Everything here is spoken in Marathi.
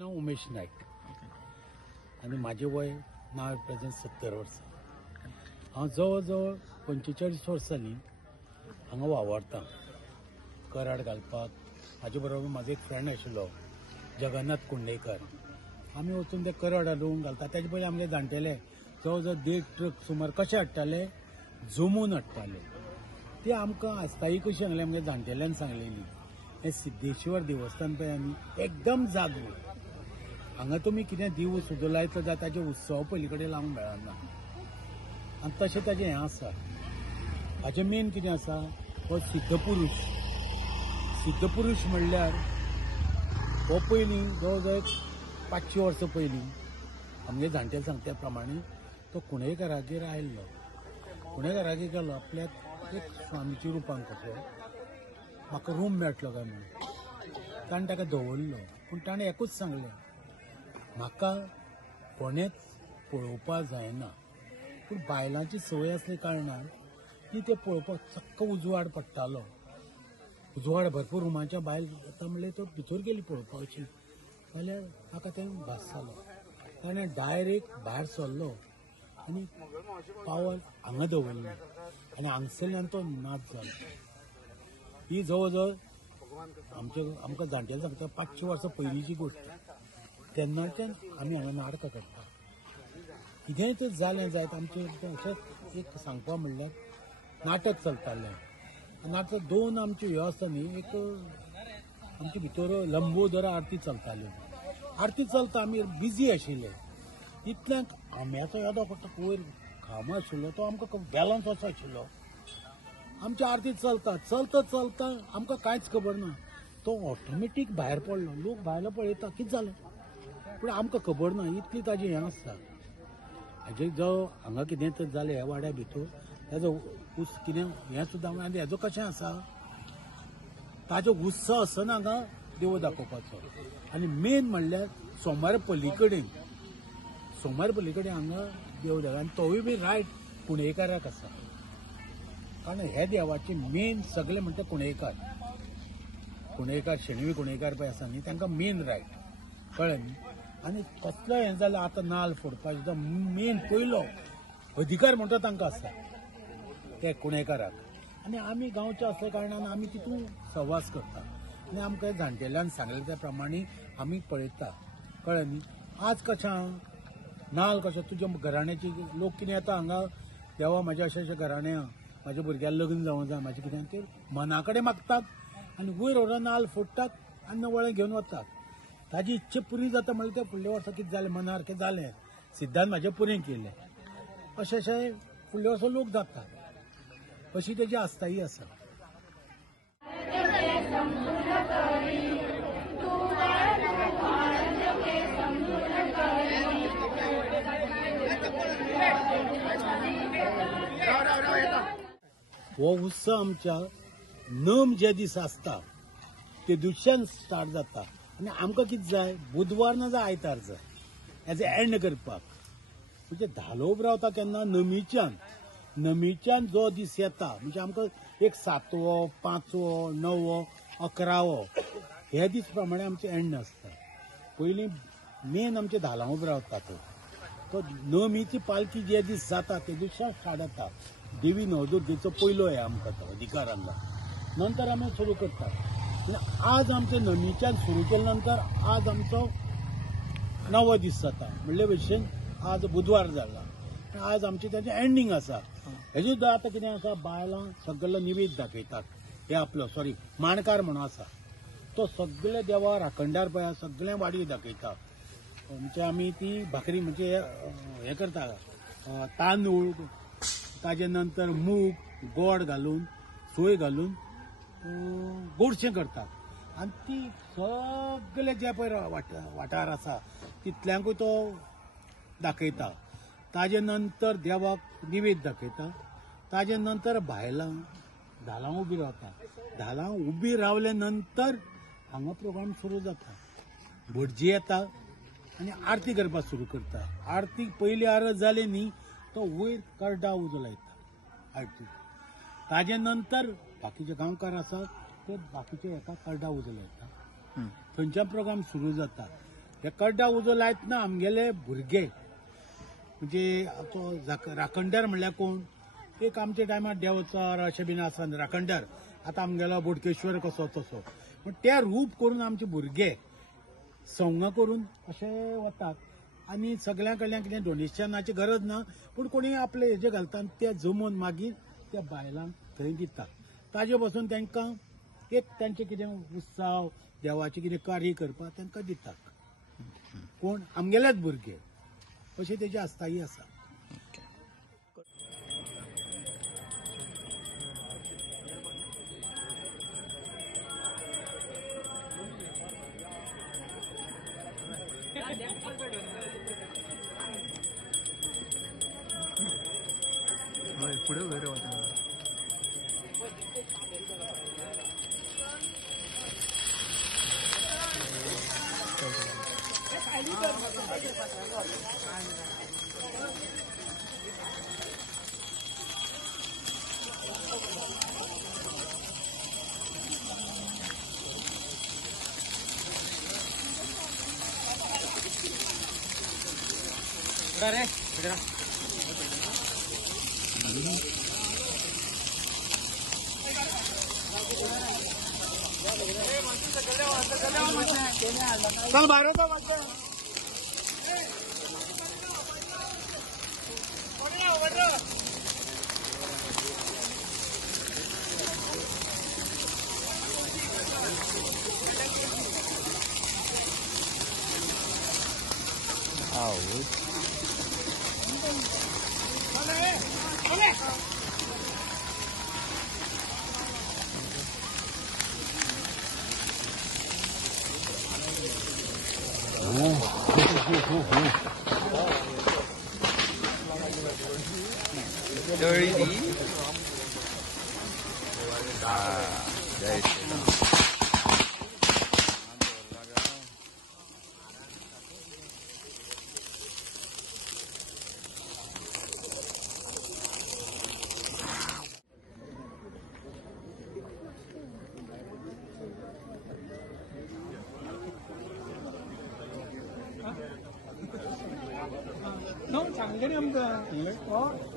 नाव उमेश नायक आणि माझे वय नाव प्रेझेंट 70 वर्सां. हांव जवळ जवळ 45 वर्सांनी हांगा वावरतां कराड घालपाक. म्हाजे बरोबर म्हाजो एक फ्रेंड आशिल्लो जगन्नाथ कुंडेकर. आमी वचून ते कराड हाडून घालता. तेजे पयलीं आमगे जाणटेले जवळ जवळ 1.5 ट्रक सुमार कशे हाडटाले, जमून हाडटाले. ते आमकां आस्तायी कशी सांगली आमगे जाणटेल्यान सांगलेली. हे सिद्धेश्वर देवस्थान पळय आमी एकदम जागृत. हांगा तुमी कितें दिव सुद्दां लायतलो जाल्यार ताजे उत्सव पयली कडेन लावंक मेळना. आनी तशें ताजें हें आसा. हाजें मेन कितें आसा हो सिद्धपुरुश. सिद्धपुरुश म्हणल्यार हो पयलीं जवळ जवळ 500 वर्सां पयलीं आमगे जाणटेले सांगता प्रमाणे तो कुणेकारागेर आयिल्लो. कुणेकारागेर गेलो आपल्याक एक स्वामीच्या रुपान कसो म्हाका रूम मेळटलो काय म्हणून. ताणें ताका दवरलो. पूण ताणें एकूच सांगलें, म्हाका कोणेच पळोवपाक जायना. पूण बायलांची संवय असल्या कारणान ती ते पळोवपाक चक्क उजवाड पडटालो. उजवाड भरपूर रुमांच्या भायर येता म्हणल्यार तो भितर गेली पळोवपाक अशी. जाल्यार म्हाका तें भास जालो. ताणें डायरेक्ट भायर सरलो आनी पावल हांगा दवरलो आनी हांगसरल्यान तो नाच जालो. ही जवळ जवळ आमकां जाणटेले सांगता 500 वर्सां पयलींची गोश्ट. तेन्नाच्यान आमी हांगा नाटकां करता. कितेंय तर जालें जायत आमचें अशें एक सांगपा म्हणल्यार नाटक चलतालें. नाटक 2 आमच्यो ह्यो आसता न्ही. एक आमचे भितर लंबोदर आरती चलताल्यो. आरती चलता आमी बिजी आशिल्ले. इतल्यांक आंब्याचो येदो पडटा वयर खांबो आशिल्लो तो आमकां बॅलन्स असो आशिल्लो. आमची आरती चलता चलता चलता आमकां कांयच खबर ना. तो ऑटोमॅटीक भायर पडलो. लोक भायलो पळयता कितें जालें पूण आमकां खबर ना. इतली ताजें हें आसता. हाजे जो हांगा कितें तर जालें ह्या वाड्या भितर ताजो कितें हें सुद्दां आनी हेजो कशें आसा ताजो उत्सव आसना हांगा देव दाखोवपाचो. आनी मेन म्हणल्यार सोमार पलीकडेन हांगा देव आनी तोवूय बी रायट कुणेकाराक आसा. कारण हे देवाचे मेन सगळे म्हणटा कुणेकार शेणवी कुणेकार पळय आसा न्ही तांकां मेन रायट कळ्ळें न्ही. आनी कसलो हें जाल्यार आतां नाल्ल फोडपाचो मेन पयलो अधिकार म्हणटा तांकां आसा ते कुणेकाराक. आनी आमी गांवचे असल्या कारणान आमी तितून सहवास करता आनी आमकां जाणटेल्यान सांगले त्या प्रमाणे आमी पळयता. कळ्ळें न्ही. आज कशें नाल्ल कशें तुज्या घराण्याची लोक कितें येता हांगा देवा म्हाज्या अशें घराणें म्हाज्या भुरग्याक लग्न जावं जाय म्हाजें कितें ते मना कडेन मागतात आनी वयर व्हरून नाल्ल फोडटात आनी नवळे घेवन वतात. ताजी इच्छा पुरी जाता म्हणल्यार ते फुडल्या वर्सा कितें जालें मनार कितें जालें सिद्धांत म्हाजें पुरें केलें अशें फुडल्या वर्सा लोक जातात. अशी तेजी आस्थायी आसा. हो उत्सव आमच्या नम जे दीस आसता ते दिवसान स्टार्ट जाता आनी आमकां कितें जाय बुधवार ना जाल्यार आयतार जाय हेजे एंड करपाक. म्हणजे धालो रावता केन्ना नमीच्यान जो दीस येता म्हणजे आमकां एक 7वो 5वो 9वो 11वो हे दीस प्रमाणे आमचें एंड आसता. पयलीं मेन आमचे धालां उबो रावतात. तो नमीची पालखी जे दीस जाता ते दिसा स्टार्ट जाता. देवी नवदुर्गेचो पयलो हे आमकां तो अधिकार हांगा. नंतर आमी सुरू करतात. आज आमचे नमीच्यान सुरू केल्या नंतर आज आमचो 9वो दीस जाता म्हणले भशेन आज बुधवार जाला. आज आमचे तेजें एंडींग आसा. हेजे सुद्दां आतां कितें आसा बायलां सगळो निवेद दाखयतात. हे आपलो माणकार म्हणून आसा तो सगळे देवा राखणदार पळय सगळे वाडी दाखयता. म्हणजे आमी ती भाकरी म्हणजे हें करता तांदूळ ताजे नंतर मूग गोड घालून सोय घालून गोडशें करतात. आनी ती सगळे जे पळय वाठार आसा तितल्यांकूय तो दाखयता. ताजे नंतर देवाक निवेद दाखयता. ताजे नंतर बायलां धालां उबी रावता. धालां उबी रावले नंतर हांगा प्रोग्राम सुरू जाता. भटजी येता आनी आरती करपाक सुरू करता. आरती पयली आरत जाली न्ही तो वयर कर्डा उजो लायता आरती. ताजे नंतर बाकीचे गांवकार आसात ते बाकीचे एका कर्डा उजो लायता. थंयच्यान प्रोग्राम सुरू जाता. हे कडा उजो लायतना आमगेले भुरगे म्हणजे तो राखणदार म्हणल्यार कोण एक आमच्या टायमार देवचार अशें बीन आसा राखणदार आतां आमगेलो बोडकेश्वर कसो तसो पण ते रूप करून आमचे भुरगे संग करून अशे वतात आनी सगळ्यां कडल्यान कितें डोनेशनाची गरज ना पूण कोणी आपले हेजे घालता ते जमोवन मागीर त्या बायलांक थंय दिता ताजे पासून तांकां एक तांचे कितें उत्सव देवाचे कितें कार्य करपाक तांकां दितात कोण आमगेलेच भुरगे अशें तेजे आस्थायी आसा पुढे वगैरे होता रे चल बाहेर dirty. No, 장전이 없다.